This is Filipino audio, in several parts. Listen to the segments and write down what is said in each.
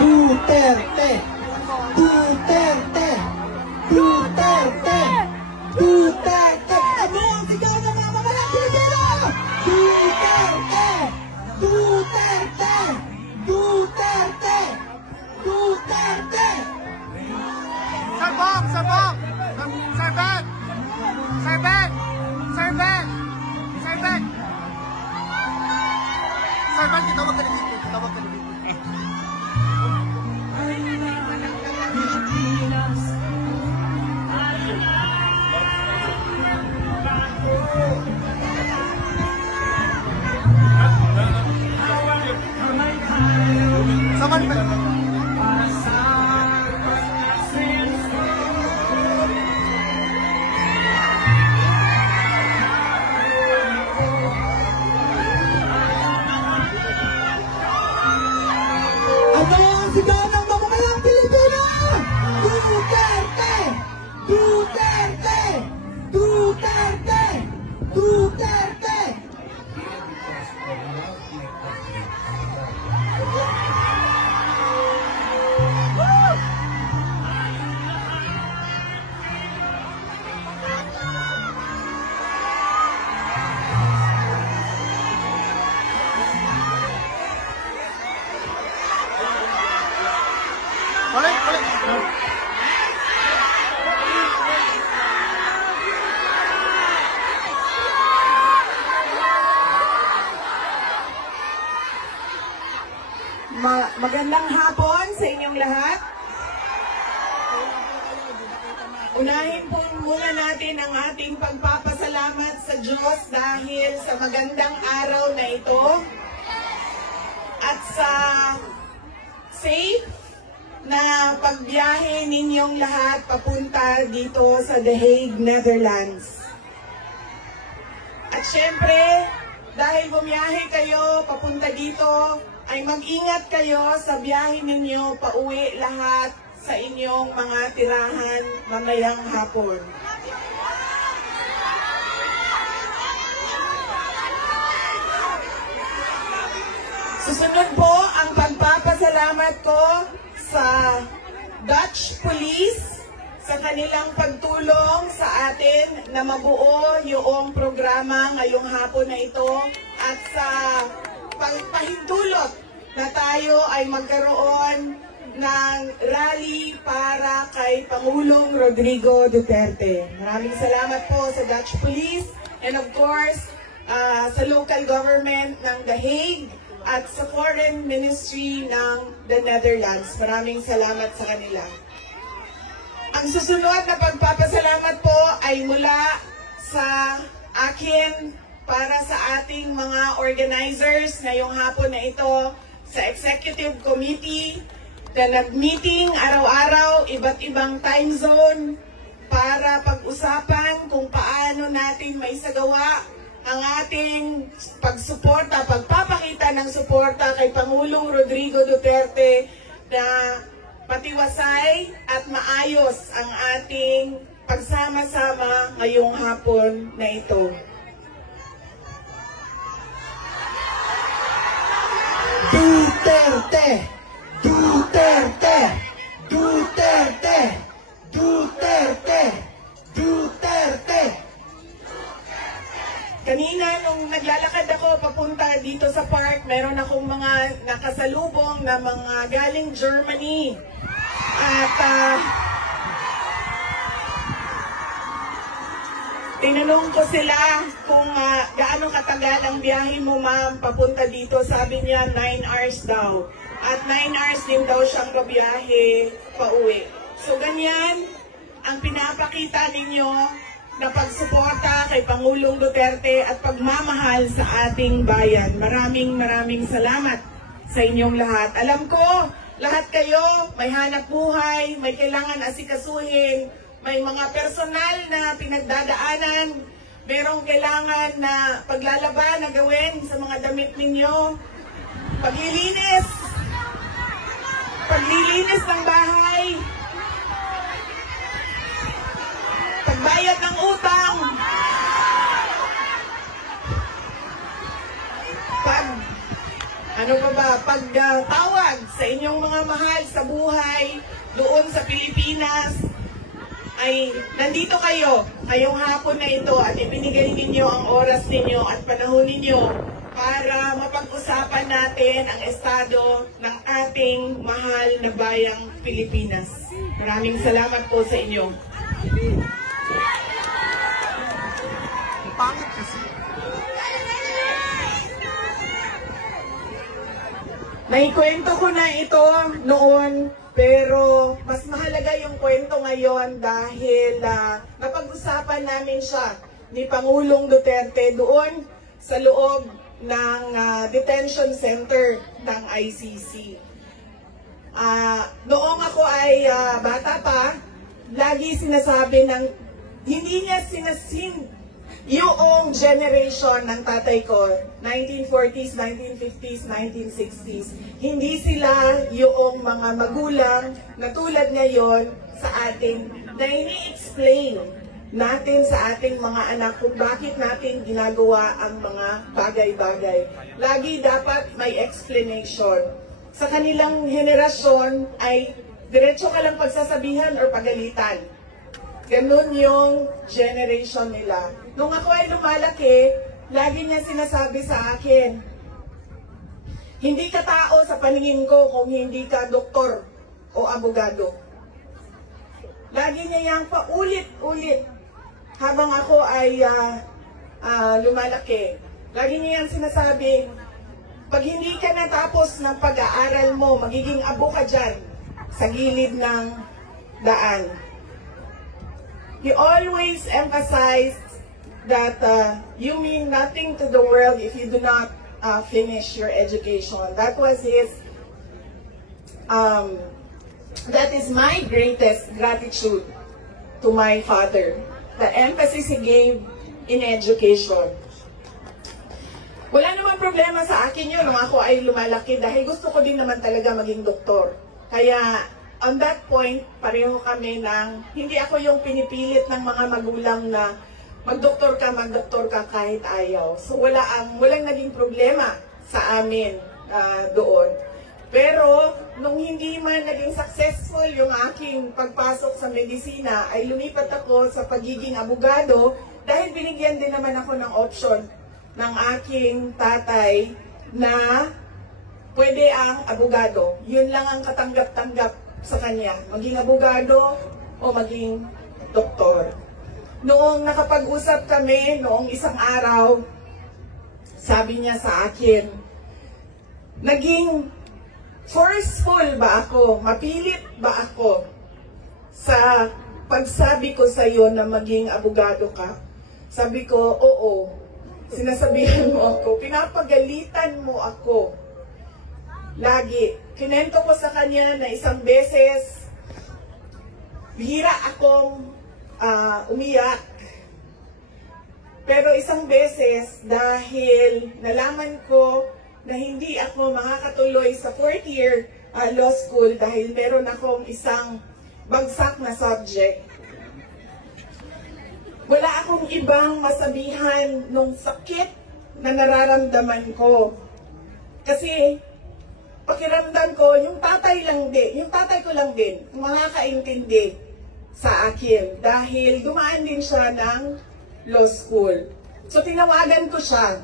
Duterte! Duterte! Duterte! Duterte! Ano ang sigaw ng mga mamalang Pilipino? Duterte! Duterte! Duterte! Duterte! Sir Bong! Sir Bong! Sir Ben! Sir Ben! Sir Ben! Sir Ben! Sir Ben, kitawag ka na dito. Kitawag ka na dito. Saman pa. Ano ang sigaw ng mamamayang Pilipino? Duterte! Duterte! Duterte! Duterte! Balik, balik. Magandang hapon sa inyong lahat. Unahin po muna natin ang ating pagpapasalamat sa Diyos dahil sa magandang araw na ito at sa safe na pagbiyahe ninyong lahat papunta dito sa The Hague, Netherlands. At syempre, dahil bumiyahe kayo papunta dito, ay mag-ingat kayo sa biyahe ninyo pauwi lahat sa inyong mga tirahan mamayang hapon. Susunod po ang pagpapasalamat ko sa Dutch Police sa kanilang pagtulong sa atin na mabuo yung programa ngayong hapon na ito at sa pagpahintulot na tayo ay magkaroon ng rally para kay Pangulong Rodrigo Duterte. Maraming salamat po sa Dutch Police and of course sa local government ng The Hague at sa Foreign Ministry ng the Netherlands. Maraming salamat sa kanila. Ang susunod na pagpapasalamat po ay mula sa akin para sa ating mga organizers ngayong hapon na ito sa Executive Committee na nag-meeting araw-araw, iba't ibang time zone para pag-usapan kung paano natin maisagawa ang ating pagsuporta, pagpapakita ng suporta kay Pangulong Rodrigo Duterte na patiwasay at maayos ang ating pagsama-sama ngayong hapon na ito. Duterte! Duterte! Duterte! Duterte! Duterte! Kanina nung naglalakad ako papunta dito sa park, meron akong mga nakasalubong na mga galing Germany. At tinanong ko sila kung gaano katagal ang biyahe mo, ma'am, papunta dito. Sabi niya 9 hours daw. At 9 hours din daw siyang babiyahe pauwi. So ganyan ang pinapakita ninyo na pagsuporta kay Pangulong Duterte at pagmamahal sa ating bayan. Maraming salamat sa inyong lahat. Alam ko, lahat kayo may hanap buhay, may kailangan asikasuhin, may mga personal na pinagdadaanan, merong kailangan na paglalaban na gawin sa mga damit ninyo, paglilinis ng bahay, Nagbayad ng utang. Pagtawag sa inyong mga mahal sa buhay doon sa Pilipinas, ay nandito kayo ngayong hapon na ito at ibinigay ninyo ang oras ninyo at panahon ninyo para mapag-usapan natin ang estado ng ating mahal na bayang Pilipinas. Maraming salamat po sa inyo. Pangit kasi. Naikwento ko na ito noon, pero mas mahalaga yung kwento ngayon dahil napag-usapan namin siya ni Pangulong Duterte doon sa loob ng detention center ng ICC. Noong ako ay bata pa, lagi sinasabi ng hindi niya sinasin yung generation ng tatay ko, 1940s, 1950s, 1960s, hindi sila yung mga magulang na tulad ngayon sa atin na ini-explain natin sa ating mga anak kung bakit natin ginagawa ang mga bagay-bagay. Lagi dapat may explanation. Sa kanilang henerasyon ay diretso ka lang pagsasabihan or pagalitan. Ganun yung generation nila. Nung ako ay lumalaki, lagi niya sinasabi sa akin, hindi ka tao sa paningin ko kung hindi ka doktor o abogado. Lagi niya yang paulit-ulit habang ako ay lumalaki. Lagi niya yang sinasabi, pag hindi ka natapos ng pag-aaral mo, magiging abo ka dyan sa gilid ng daan. He always emphasized that you mean nothing to the world if you do not finish your education. That was his, that is my greatest gratitude to my father. The emphasis he gave in education. Wala namang problema sa akin yun nung ako ay lumalaki dahil gusto ko din naman talaga maging doktor. Kaya on that point, pareho kami ng, hindi ako yung pinipilit ng mga magulang na magdoktor ka kahit ayaw. So walang naging problema sa amin doon. Pero nung hindi man naging successful yung aking pagpasok sa medisina, ay lumipat ako sa pagiging abogado dahil binigyan din naman ako ng option ng aking tatay na pwede ang abogado. Yun lang ang katanggap-tanggap sa kanya, maging abogado o maging doktor. Noong nakapag-usap kami, noong isang araw, sabi niya sa akin, naging forceful ba ako, mapilit ba ako sa pagsabi ko sa iyo na maging abogado ka? Sabi ko, oo. Sinasabihan mo ako, pinapagalitan mo ako. Lagi. Kinento ko sa kanya na isang beses, bihira akong umiyak. Pero isang beses, dahil nalaman ko na hindi ako makakatuloy sa 4th year law school dahil meron akong isang bagsak na subject, wala akong ibang masabihan nung sakit na nararamdaman ko. Kasi pakiramdam ko, yung tatay ko lang din, makakaintindi sa akin dahil dumaan din siya ng law school. So tinawagan ko siya.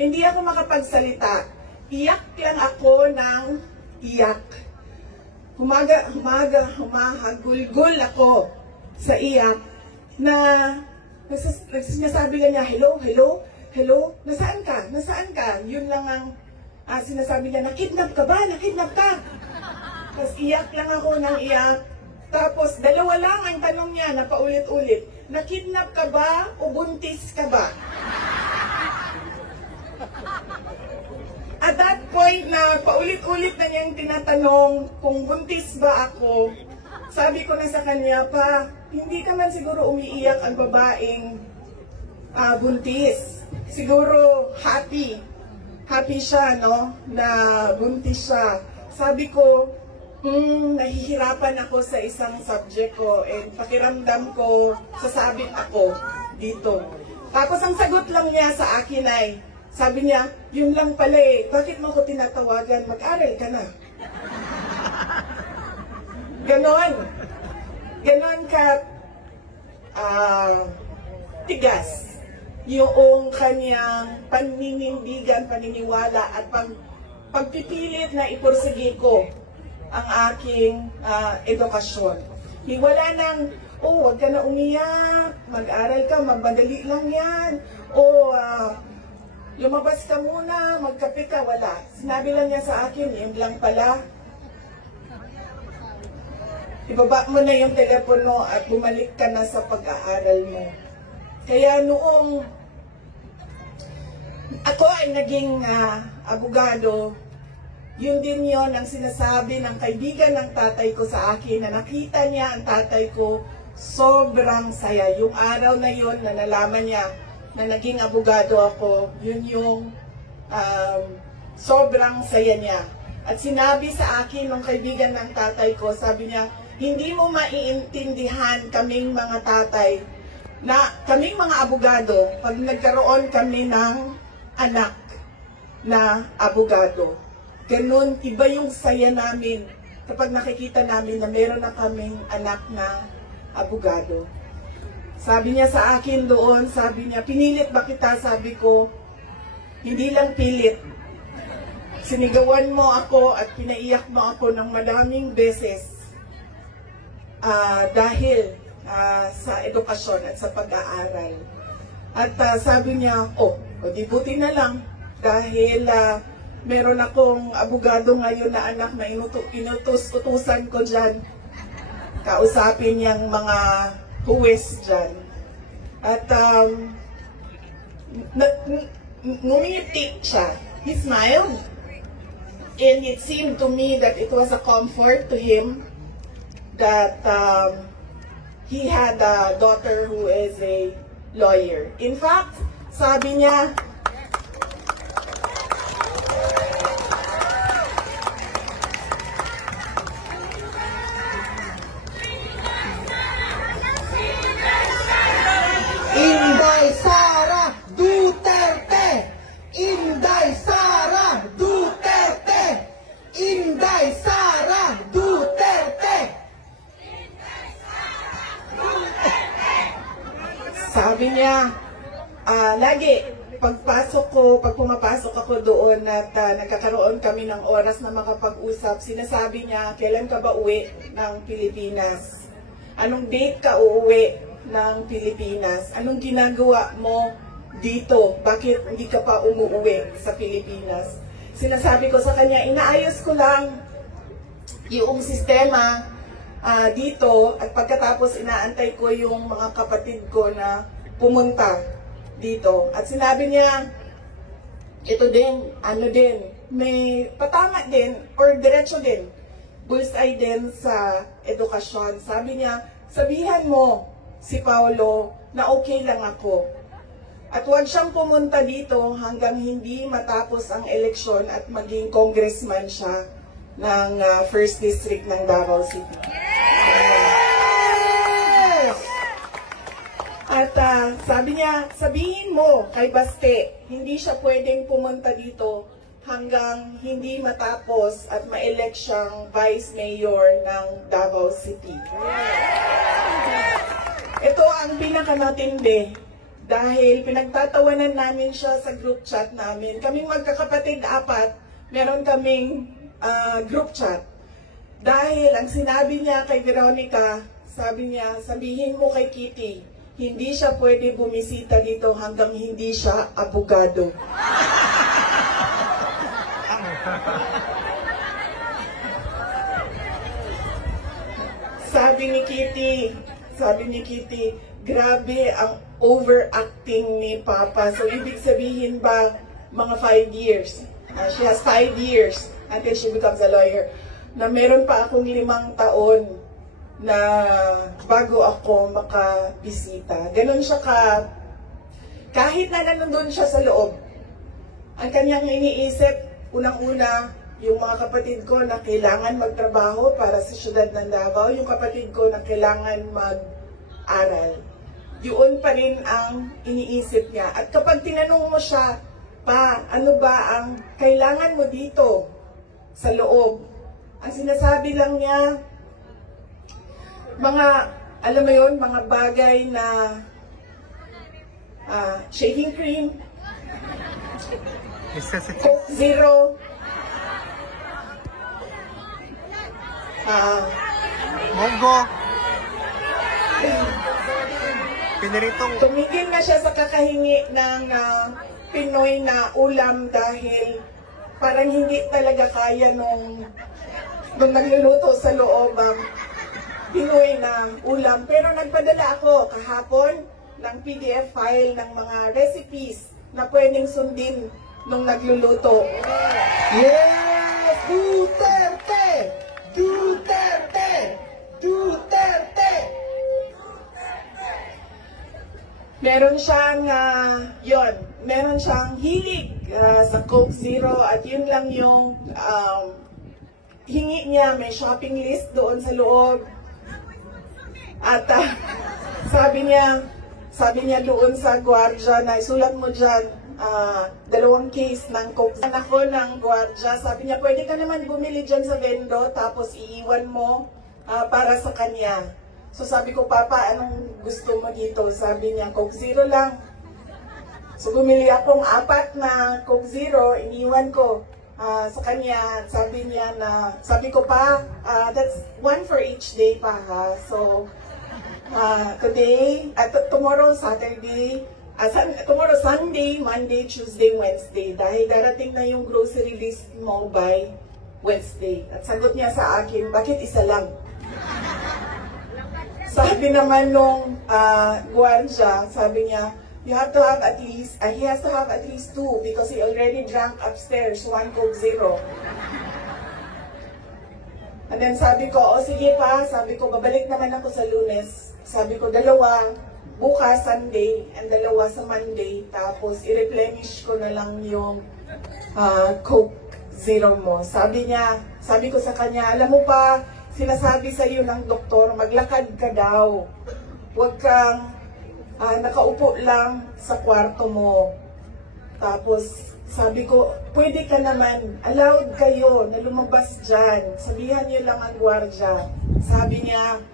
Hindi ako makapagsalita. Iyak lang ako ng iyak. Humahagulgul ako sa iyak na sinasabi niya, hello, hello, hello, nasaan ka? Nasaan ka? Yun lang ang sinasabi niya, nakidnap ka ba? Nakidnap ka? Tapos iyak lang ako ng iyak. Tapos dalawa lang ang tanong niya na paulit-ulit, nakidnap ka ba o buntis ka ba? At that point na paulit-ulit na niyang tinatanong kung buntis ba ako, sabi ko na sa kanya, pa, hindi ka man siguro umiiyak ang babaeng buntis. Siguro happy siya, no, na buntis siya. Sabi ko, nahihirapan ako sa isang subject ko and pakiramdam ko sasabit ako dito. Tapos ang sagot lang niya sa akin ay, sabi niya, yun lang pala eh, bakit mo ko tinatawagan? Mag-aral ka na. Ganon. Ganon ka tigas yung kanyang paninindigan, paniniwala at pagpipilit na ipursige ko ang aking edukasyon. Wala nang, huwag ka na umiyak, mag-aral ka, magbadali lang yan, lumabas ka muna, magkape ka, wala. Sinabi lang niya sa akin, yun lang pala. Ibaba mo na yung telepono at bumalik ka na sa pag-aaral mo. Kaya noong ako ay naging abogado, yun din yon ang sinasabi ng kaibigan ng tatay ko sa akin na nakita niya ang tatay ko sobrang saya. Yung araw na yon na nalaman niya na naging abogado ako, yun yung sobrang saya niya. At sinabi sa akin ng kaibigan ng tatay ko, sabi niya, hindi mo maiintindihan kaming mga tatay na kaming mga abogado pag nagkaroon kami ng anak na abogado. Ganun, iba yung saya namin kapag nakikita namin na meron na kaming anak na abogado. Sabi niya sa akin doon, sabi niya, pinilit ba kita? Sabi ko, hindi lang pilit. Sinigawan mo ako at pinaiyak mo ako ng maraming beses dahil sa edukasyon at sa pag-aaral. At sabi niya, di buti na lang dahil meron akong abogado ngayon na anak na inutos-utusan ko dyan. Kausapin niyang mga huwes dyan. At ngumiti siya. He smiled. And it seemed to me that it was a comfort to him that he had a daughter who is a lawyer. In fact, sabi niya, Inday Sara Duterte! Inday Sara Duterte! Inday Sara Duterte! sabi niya, lagi, pag pumapasok ako doon at nagkakaroon kami ng oras na makapag-usap, sinasabi niya, kailan ka ba uwi ng Pilipinas? Anong date ka uuwi ng Pilipinas? Anong ginagawa mo dito? Bakit hindi ka pa umuwi sa Pilipinas? Sinasabi ko sa kanya, inaayos ko lang yung sistema dito at pagkatapos inaantay ko yung mga kapatid ko na pumunta dito. At sinabi niya, ito din, may patama din or diretso din, bullseye din sa edukasyon. Sabi niya, sabihan mo si Paulo na okay lang ako. At huwag siyang pumunta dito hanggang hindi matapos ang eleksyon at maging congressman siya ng 1st District ng Davao City. Yes! At sabi niya, sabihin mo kay Baste, hindi siya pwedeng pumunta dito hanggang hindi matapos at ma-elect siyang Vice Mayor ng Davao City. Ito ang pinakamatindi dahil pinagtatawanan namin siya sa group chat namin. Kaming magkakapatid 4, meron kaming group chat. Dahil ang sinabi niya kay Veronica, sabi niya, sabihin mo kay Kitty, hindi siya pwede bumisita dito hanggang hindi siya abogado. Sabi ni Kitty, grabe ang overacting ni Papa. So, ibig sabihin ba, mga 5 years. She has 5 years until she becomes a lawyer. Na meron pa akong 5 taon na bago ako makabisita. Ganon siya kahit na nandun siya sa loob. Ang kanyang iniisip, unang-una, yung mga kapatid ko na kailangan magtrabaho para sa siyudad ng Davao, yung kapatid ko na kailangan mag-aral. Yun pa rin ang iniisip niya. At kapag tinanong mo siya, pa, ano ba ang kailangan mo dito sa loob? Ang sinasabi lang niya, mga, alam mo yun, mga bagay na shaving cream, Coke Zero, Monggo. Piniritong. tumigil na siya sa kakahingi ng Pinoy na ulam dahil parang hindi talaga kaya nung nagluluto sa loob ang Pinoy na ulam. Pero nagpadala ako kahapon ng PDF file ng mga recipes na pwedeng sundin nung nagluluto. Yes! Duterte! Duterte! Duterte! Meron siyang, meron siyang hilig sa Coke Zero at yun lang yung hingi niya. May shopping list doon sa loob. At sabi niya doon sa gwardiya na isulat mo dyan, 2 case ng Coke. Ako ng gwardiya, sabi niya, pwede ka naman bumili dyan sa vendo tapos iiwan mo para sa kanya. So sabi ko, Papa, anong gusto mo dito? Sabi niya, Coke Zero lang. So bumili akong 4 na Coke Zero, iniwan ko sa kanya. Sabi ko pa, that's 1 for each day pa ha. So today, tomorrow Saturday, tomorrow Sunday, Monday, Tuesday, Wednesday. Dahil darating na yung grocery list mo by Wednesday. At sagot niya sa akin, bakit isa lang? Sabi naman nung gwardiya, sabi niya, he has to have at least 2 because he already drank upstairs 1 Coke Zero. And then sabi ko, sige pa, sabi ko, babalik naman ako sa Lunes. Sabi ko, 2 bukas Sunday and 2 sa Monday. Tapos i-replenish ko na lang yung Coke Zero mo. Sabi ko sa kanya, alam mo pa, sinasabi sa iyo ng doktor, maglakad ka daw. Huwag kang nakaupo lang sa kwarto mo. Tapos sabi ko, pwede ka naman, allowed kayo na lumabas dyan. Sabihan niyo lang ang gwardiya. Sabi niya,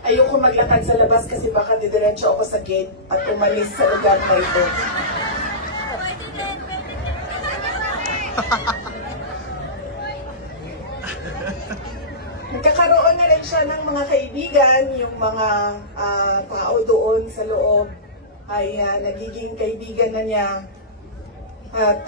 ayoko maglakad sa labas kasi baka didiretso ako sa gate at umalis sa lugar na ito. Nagkakaroon na rin siya ng mga kaibigan, yung mga tao doon sa loob ay nagiging kaibigan na niya. At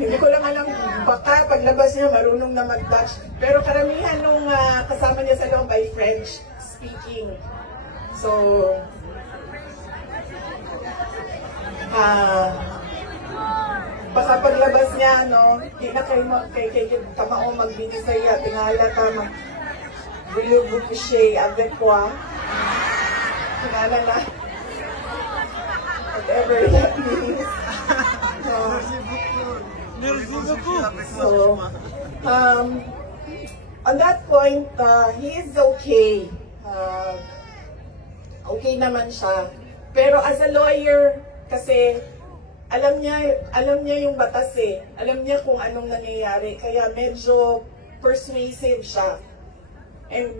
hindi ko lang alam, baka paglabas niya marunong na mag-Dutch. Pero karamihan nung kasama niya sa loob ay French speaking. So, baka paglabas niya, no, di na kayo kay tamao magbinisaya, tingala tama. Voulez-vous coucher avec moi? Tingala na. Whatever that means. So, on that point, he is okay. Okay naman siya. Pero as a lawyer, kasi alam niya yung batas eh. Alam niya kung anong nangyayari. Kaya medyo persuasive siya. And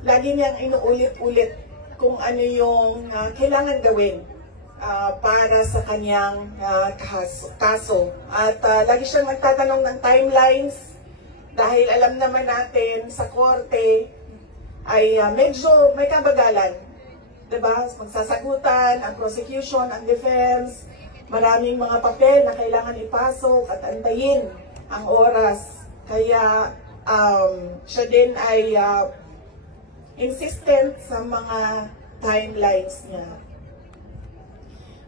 lagi niyang inuulit-ulit kung ano yung kailangan gawin para sa kanyang kaso. At lagi siyang nagtatanong ng timelines dahil alam naman natin sa korte ay medyo may kabagalan. Diba? Magsasagutan, ang prosecution, ang defense, maraming mga papel na kailangan ipasok at antayin ang oras. Kaya siya din ay insistent sa mga timelines niya.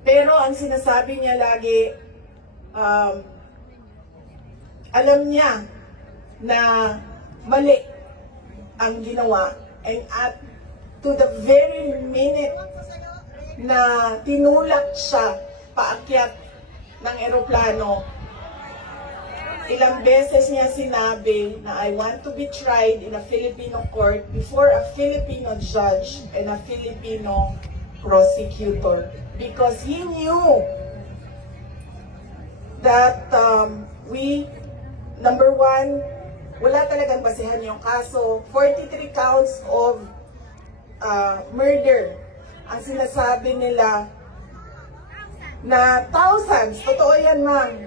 Pero ang sinasabi niya lagi, alam niya na mali ang ginawa. And at to the very minute na tinulak siya paakyat ng eroplano. Ilang beses niya sinabi na I want to be tried in a Filipino court before a Filipino judge and a Filipino prosecutor. Because he knew that number one, wala talagang basehan yung kaso. 43 counts of murder. Ang sinasabi nila na thousands. Totoo yan, ma'am.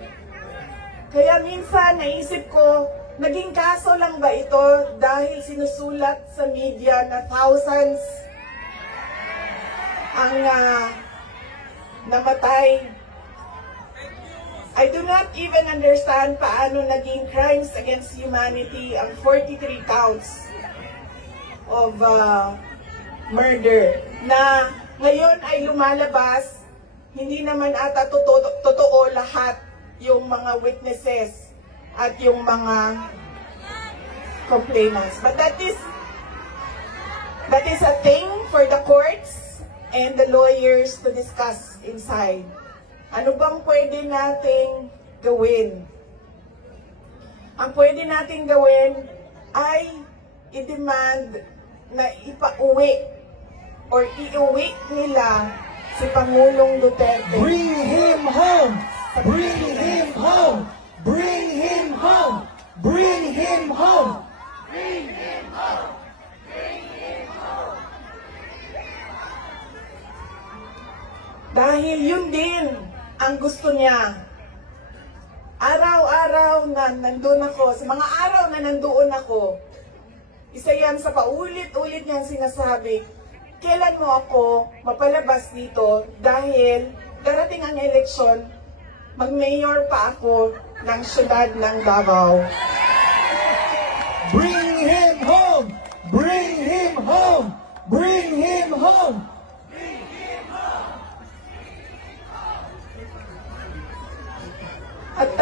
Kaya minsan naisip ko, naging kaso lang ba ito dahil sinusulat sa media na thousands ang namatay? I do not even understand paano naging crimes against humanity ang 43 counts of murder na ngayon ay lumalabas. Hindi naman ata totoo lahat yung mga witnesses at yung mga complainants. But that is a thing for the courts and the lawyers to discuss inside. Ano bang pwede nating gawin? Ang pwede nating gawin ay i-demand na ipauwi or iuwi nila si Pangulong Duterte. Bring him home! Bring him home! Bring him home! Bring him home! Bring him home! Bring him home! Dahil yun din ang gusto niya. Araw-araw na nandun ako, sa mga araw na nandoon ako, isa yan sa paulit-ulit niyang sinasabi, kailan mo ako mapalabas dito dahil darating ang eleksyon, mag-mayor pa ako ng syudad ng Davao. Bring him home! Bring him home! Bring him home! At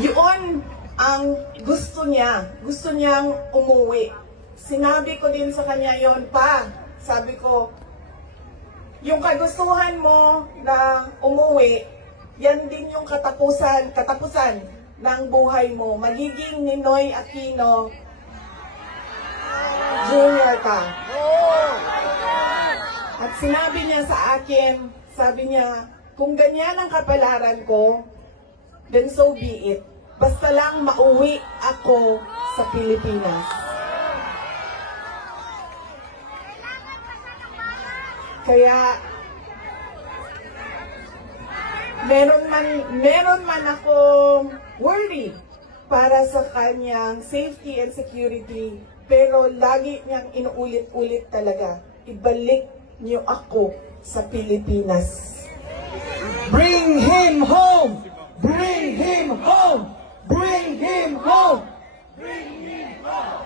yun ang gusto niya. Gusto niyang umuwi. Sinabi ko din sa kanya yon pa. Sabi ko, yung kagustuhan mo na umuwi, yan din yung katapusan ng buhay mo. Magiging Ninoy Aquino Jr. ka. At sinabi niya sa akin, sabi niya, kung ganyan ang kapalaran ko, then so be it. Basta lang mauwi ako sa Pilipinas. Kaya, meron man akong worry para sa kanyang safety and security, pero lagi niyang inuulit-ulit talaga, ibalik niyo ako sa Pilipinas. Bring him home! Bring him home! Bring him home! Bring him home!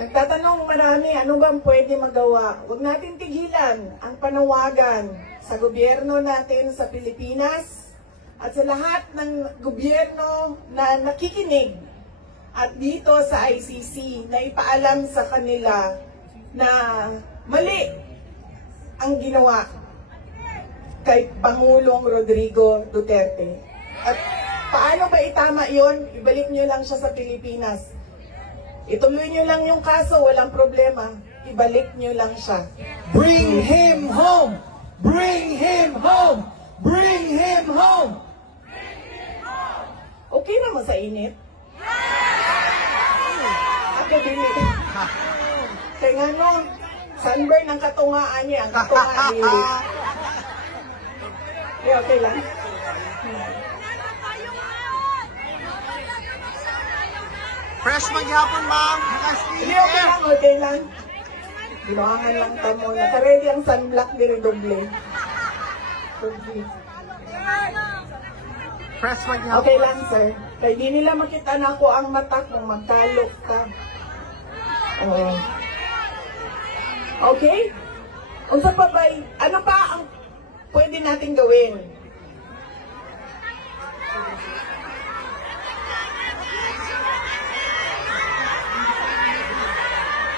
Nagtatanong marami, ano bang pwede magawa? Huwag natin tigilan ang panawagan sa gobyerno natin sa Pilipinas at sa lahat ng gobyerno na nakikinig at dito sa ICC na ipaalam sa kanila na mali ang ginawa kay Pangulong Rodrigo Duterte. At paano ba itama yon? Ibalik nyo lang siya sa Pilipinas. Ituloy nyo lang yung kaso, walang problema. Ibalik nyo lang siya. Bring him home! Bring him home! Bring him home! Okay naman sa init? Ako din. Kaya nga no, sunburn ang katungaan niya. Ang katungaan niya. Okay lang. Fresh maghapon, ma'am. Hindi, okay lang. Ginawangan lang tamo. Naka-ready ang sunblock ni Redoble. Fresh maghapon. Okay lang, sir. Kaya di nila makita na ako ang mata kung magkalok ka. Okay? Unsa pa ba? Ano pa ang pwede natin gawin?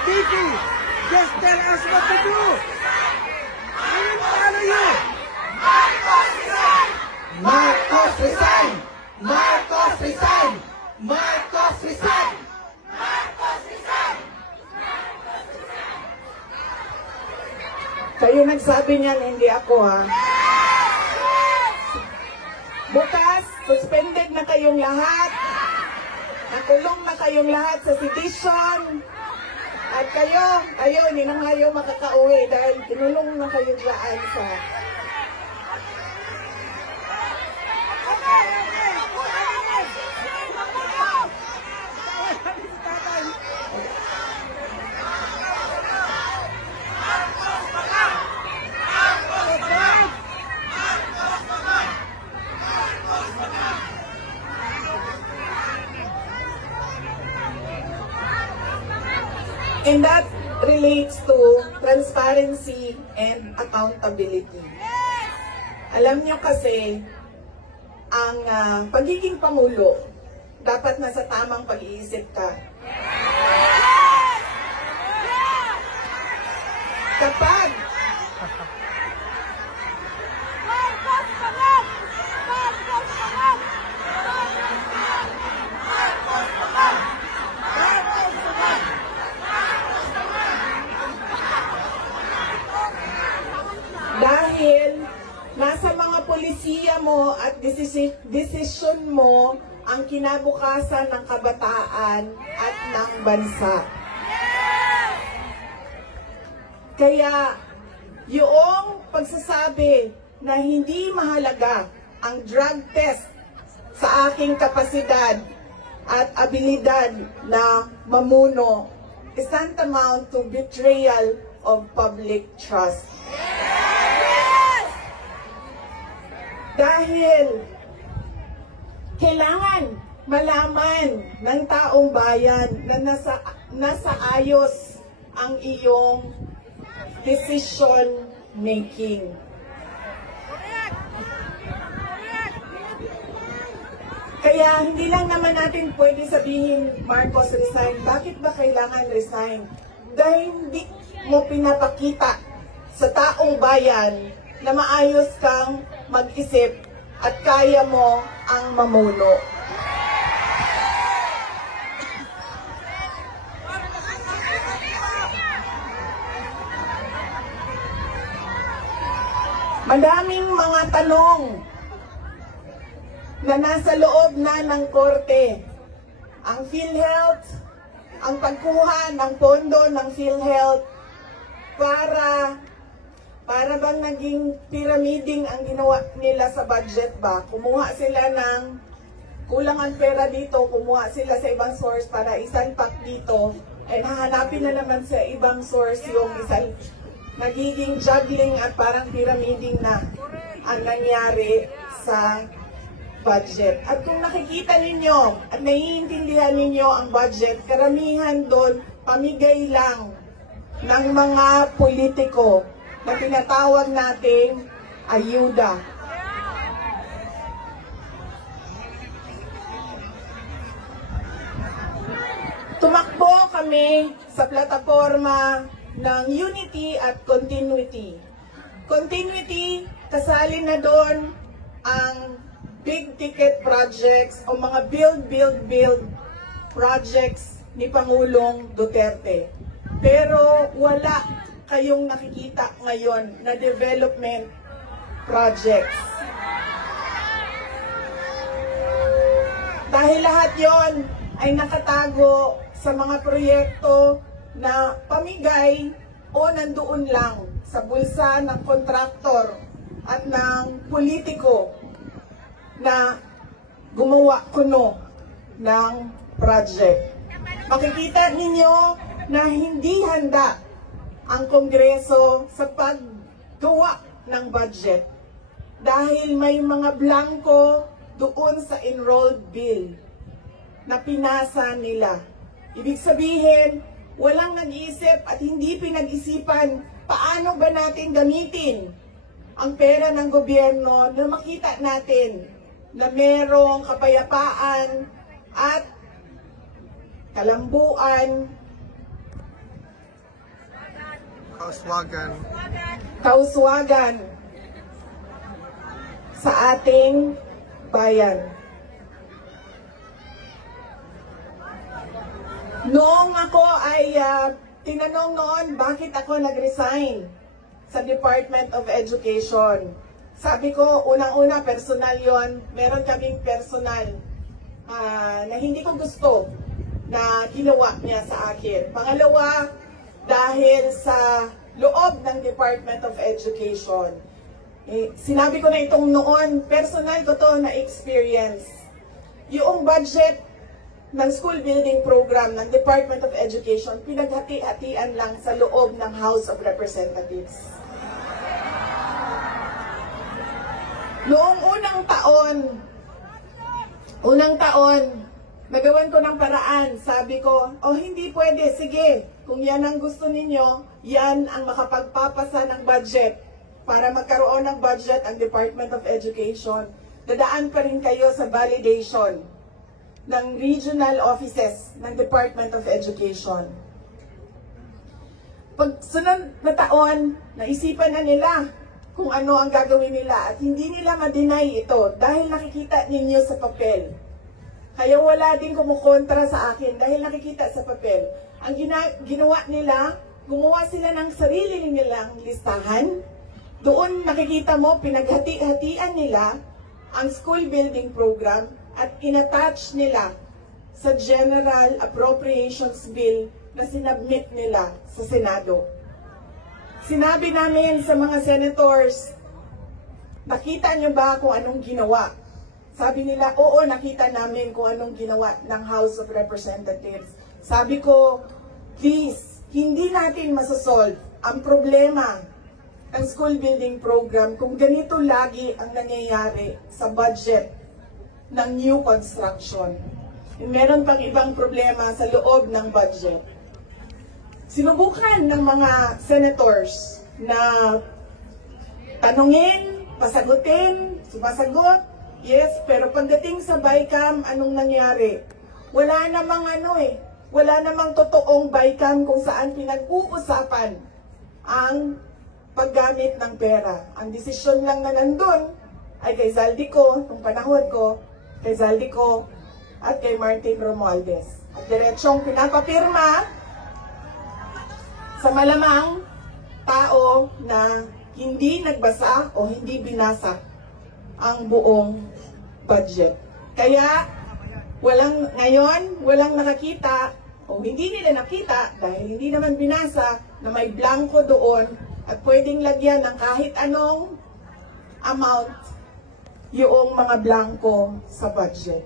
Kiki, just tell us what to do! Marcos resign! Marcos resign! Marcos resign! Kayo nagsabi niyan, hindi ako ha. Bukas, suspended na kayong lahat. Nakulong na kayong lahat sa sedition. At kayo, hindi na kayo makakauwi dahil kinulong na kayo dyan sa... And that relates to transparency and accountability. Alam nyo kasi, ang pagiging Pangulo, dapat nasa tamang pag-iisip ka. Kapag dahil nasa mga polisiya mo at desisyon mo ang kinabukasan ng kabataan at ng bansa. Kaya yung pagsasabi na hindi mahalaga ang drug test sa aking kapasidad at abilidad na mamuno is tantamount to betrayal of public trust. Dahil kailangan malaman ng taong bayan na nasa ayos ang iyong decision making. Kaya hindi lang naman natin pwede sabihin, Marcos resign. Bakit ba kailangan resign? Dahil hindi mo pinapakita sa taong bayan na maayos kang mag-isip at kaya mo ang mamuno. Madaming mga tanong na nasa loob na ng korte. Ang PhilHealth, ang pagkuha ng pondo ng PhilHealth para bang naging pyramiding ang ginawa nila sa budget ba? Kumuha sila ng kulang ang pera dito, kumuha sila sa ibang source para isalpak dito, and hahanapin na naman sa ibang source yung isang nagiging juggling at parang pyramiding na ang nangyari sa budget. At kung nakikita ninyo at naiintindihan ninyo ang budget, karamihan doon pamigay lang ng mga politiko na tinatawag nating ayuda. Tumakbo kami sa plataforma ng unity at continuity. Continuity, kasali na doon ang big ticket projects o mga build projects ni Pangulong Duterte. Pero wala kayong nakikita ngayon na development projects. Dahil lahat yon ay nakatago sa mga proyekto na pamigay o nandoon lang sa bulsa ng kontraktor at ng politiko na gumawa kuno ng project. Makikita ninyo na hindi handa ang Kongreso sa paggawa ng budget dahil may mga blanco doon sa enrolled bill na pinasa nila. Ibig sabihin, walang nag-iisip at hindi pinag-isipan paano ba natin gamitin ang pera ng gobyerno na makita natin na merong kapayapaan at kalambuan, Kauswagan. sa ating bayan. Noong ako ay tinanong noon bakit ako nag-resign sa Department of Education. Sabi ko, unang-una, personal yon. Meron kaming personal na hindi ko gusto na ginawa niya sa akin. Pangalawa, dahil sa loob ng Department of Education. Sinabi ko na itong noon, personal ko to na experience. Yung budget ng school building program ng Department of Education, pinaghati-hatian lang sa loob ng House of Representatives. Noong unang taon, nagawan ko ng paraan. Sabi ko, hindi pwede, sige, kung yan ang gusto ninyo, yan ang makapagpapasa ng budget. Para magkaroon ng budget ang Department of Education, dadaan pa rin kayo sa validation ng regional offices ng Department of Education. Pag sunod na taon, naisipan na nila kung ano ang gagawin nila at hindi nila ma-deny ito dahil nakikita ninyo sa papel. Kaya wala din kumukontra sa akin dahil nakikita sa papel. Ang ginawa nila, gumawa sila ng sarili nilang listahan. Doon nakikita mo, pinaghati-hatian nila ang school building program at inattach nila sa General Appropriations Bill na sinabmit nila sa Senado. Sinabi namin sa mga senators, nakita niyo ba kung anong ginawa? Sabi nila, oo, nakita namin kung anong ginawa ng House of Representatives. Sabi ko, please, hindi natin masasolve ang problema ng school building program kung ganito lagi ang nangyayari sa budget ng new construction. Meron pang ibang problema sa loob ng budget. Sinubukan ng mga senators na tanungin, pasagutin, sumasagot, yes, pero pagdating sa BICAM, anong nangyari? Wala namang totoong BICAM kung saan pinag-uusapan ang paggamit ng pera. Ang desisyon lang na nandun ay kay Zaldico, nung panahon ko, kay Zaldico at kay Martin Romualdez. At diretsong pinapapirma sa malamang tao na hindi nagbasa o hindi binasa ang buong budget. Kaya walang nakakita o hindi nila nakita dahil hindi naman binasa na may blanco doon at pwedeng lagyan ng kahit anong amount yung mga blanco sa budget.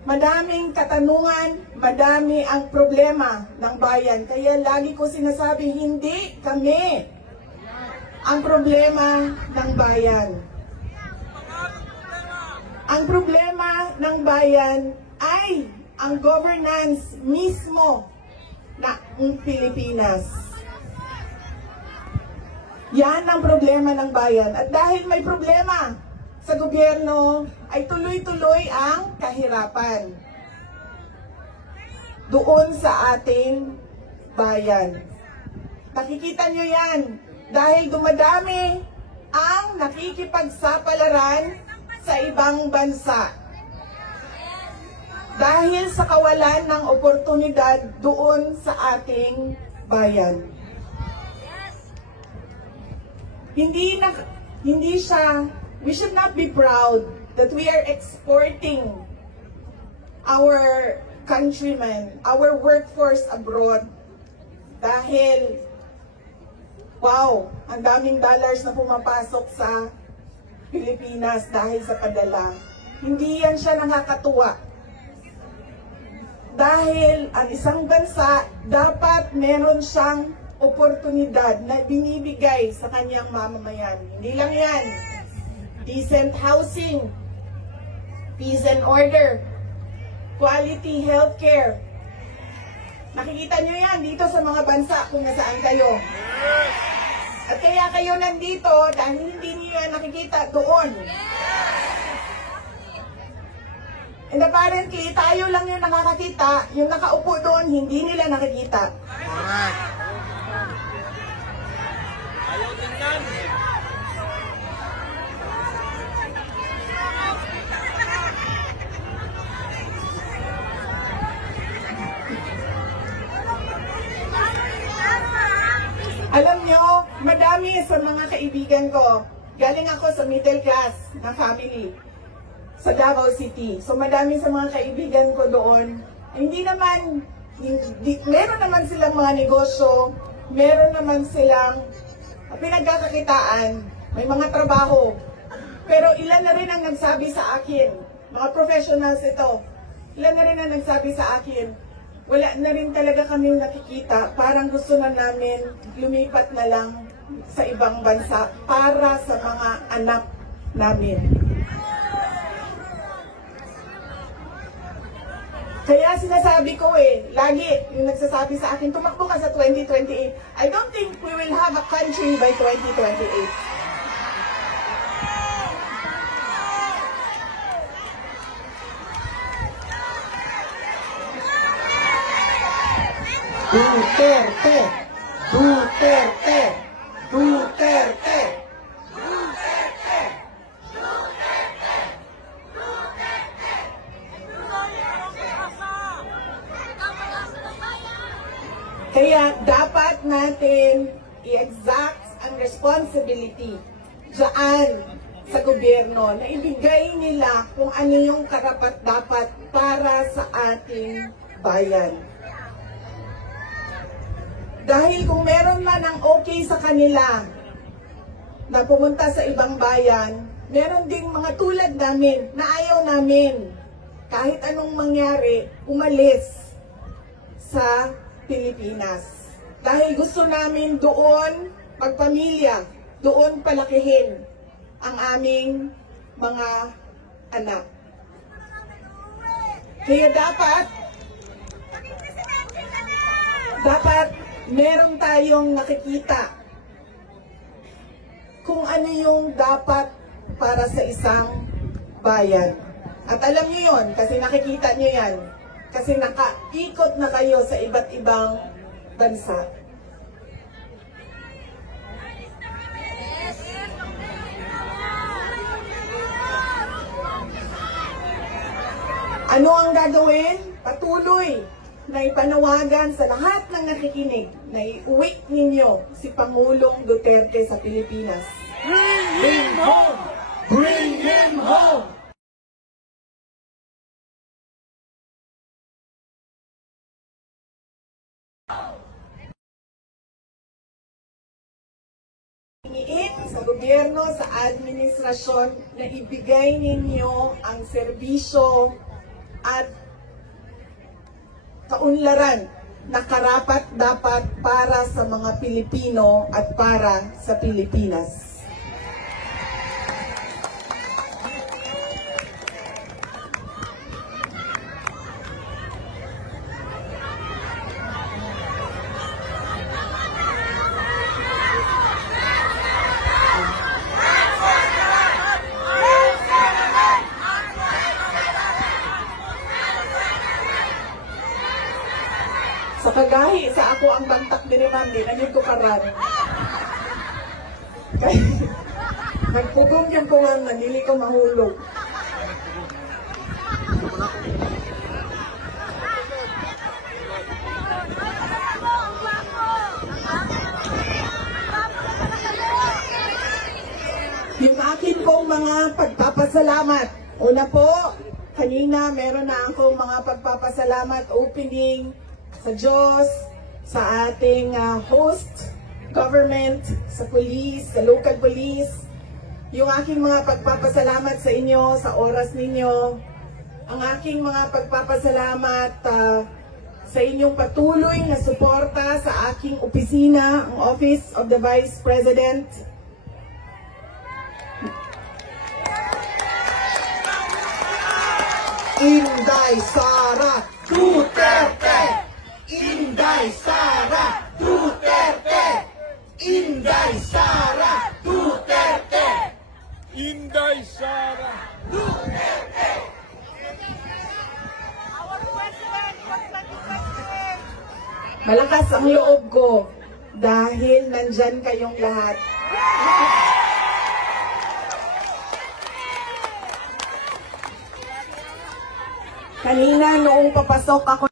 Madaming katanungan, madami ang problema ng bayan. Kaya lagi ko sinasabi, hindi kami ang problema ng bayan. Ang problema ng bayan ay ang governance mismo ng Pilipinas. Yan ang problema ng bayan. At dahil may problema sa gobyerno, ay tuloy-tuloy ang kahirapan doon sa ating bayan. Nakikita nyo yan dahil dumadami ang nakikipagsapalaran sa ibang bansa. Dahil sa kawalan ng oportunidad doon sa ating bayan. We should not be proud that we are exporting our countrymen, our workforce abroad dahil, wow, ang daming dollars na pumapasok sa Pilipinas dahil sa padala. Hindi yan siya nakakatuwa. Dahil ang isang bansa, dapat meron siyang oportunidad na binibigay sa kanyang mamamayan. Hindi lang yan. Decent housing, peace and order, quality healthcare. Nakikita nyo yan dito sa mga bansa kung nasaan kayo. At kaya kayo nandito dahil hindi niyo yan nakikita doon. And apparently, tayo lang yung nakakakita, yung nakaupo doon, hindi nila nakikita. Marami sa mga kaibigan ko, galing ako sa middle class na family sa Davao City. So madami sa mga kaibigan ko doon, meron naman silang mga negosyo, meron naman silang pinagkakakitaan, may mga trabaho. Pero ilan na rin ang nagsabi sa akin, mga professionals ito, ilan na rin ang nagsabi sa akin, wala na rin talaga kami nakikita, parang gusto na namin lumipat na lang sa ibang bansa para sa mga anak namin. Kaya sinasabi ko lagi yung nagsasabi sa akin, tumakbo ka sa 2028. I don't think we will have a country by 2028. Duterte! Duterte! Duterte! Kaya dapat natin i-exact ang responsibility dyan sa gobyerno na ibigay nila kung ano yung karapat-dapat para sa ating bayan. Dahil kung meron man ang okay sa kanila na pumunta sa ibang bayan, meron ding mga tulad namin na ayaw namin kahit anong mangyari umalis sa Pilipinas. Dahil gusto namin doon magpamilya, doon palakihin ang aming mga anak. Kaya dapat meron tayong nakikita kung ano yung dapat para sa isang bayan. At alam niyo yon kasi nakikita niyo yan. Kasi nakaikot na kayo sa iba't ibang bansa. Ano ang gagawin? Patuloy na ipanawagan sa lahat ng nakikinig na iuwi ninyo si Pangulong Duterte sa Pilipinas. Bring him home! Bring him home! Hingin sa gobyerno, sa administrasyon na ibigay ninyo ang serbisyo at kaunlaran na karapat-dapat para sa mga Pilipino at para sa Pilipinas. Sa kagahi, sa ako ang bantak din naman din, naging ko karan. Nagpugong yung pungan, nandili ko mahulog. Yung akin pong mga pagpapasalamat. Una po, kanina meron na akong mga pagpapasalamat opening sa Diyos, sa ating host government, sa police, sa local police. Yung aking mga pagpapasalamat sa inyo, sa oras ninyo. Ang aking mga pagpapasalamat sa inyong patuloy na suporta sa aking opisina, ang Office of the Vice President. Inday Sara Duterte! Inday Sara Duterte! Inday Sara Duterte! Inday Sara Duterte! Malakas ang loob ko dahil nandyan kayong lahat. Kanina noong papasok ako